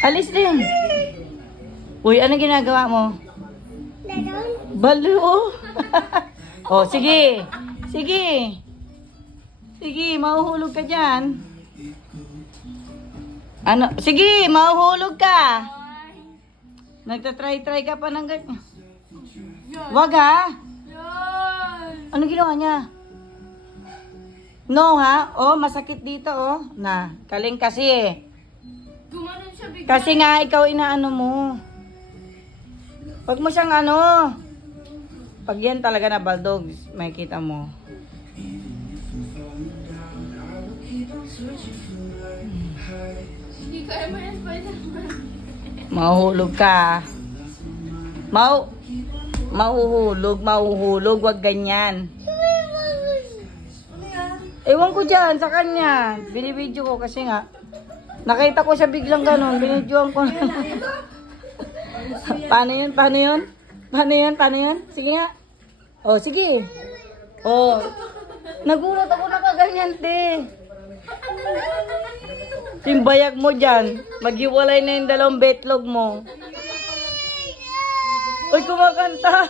Alis din. Uy, ano ginagawa mo? Balo. Oh, sige. Sige. Sige, mahuhulog ka dyan. Ano? Sige, mahuhulog ka. Nagtatry-try ka pa ng ganyan. Wag ha? Ano ginawa niya? No ha? Oh, masakit dito oh. Na, kaling kasi eh. Kasi nga ikaw inaano mo. Pag mo siyang ano. Pag yan talaga na baldog, makikita mo. Hindi kaya mo yan, Spider-Man. Mahuhulog ka. Mahuhulog, wag ganyan. Ewan ko dyan, sa kanya. Binibidyo ko kasi nga. Nakita ko siya biglang ganun. Binidyoan ko na. Paano yun? Paano yun? Paano yun? Paano yun? Sige nga. Oh, sige. Oh. Nagulat ako na kaganyan, te. Simbayag mo dyan. Maghiwalay na yung dalawang betlog mo. Uy, kumakanta.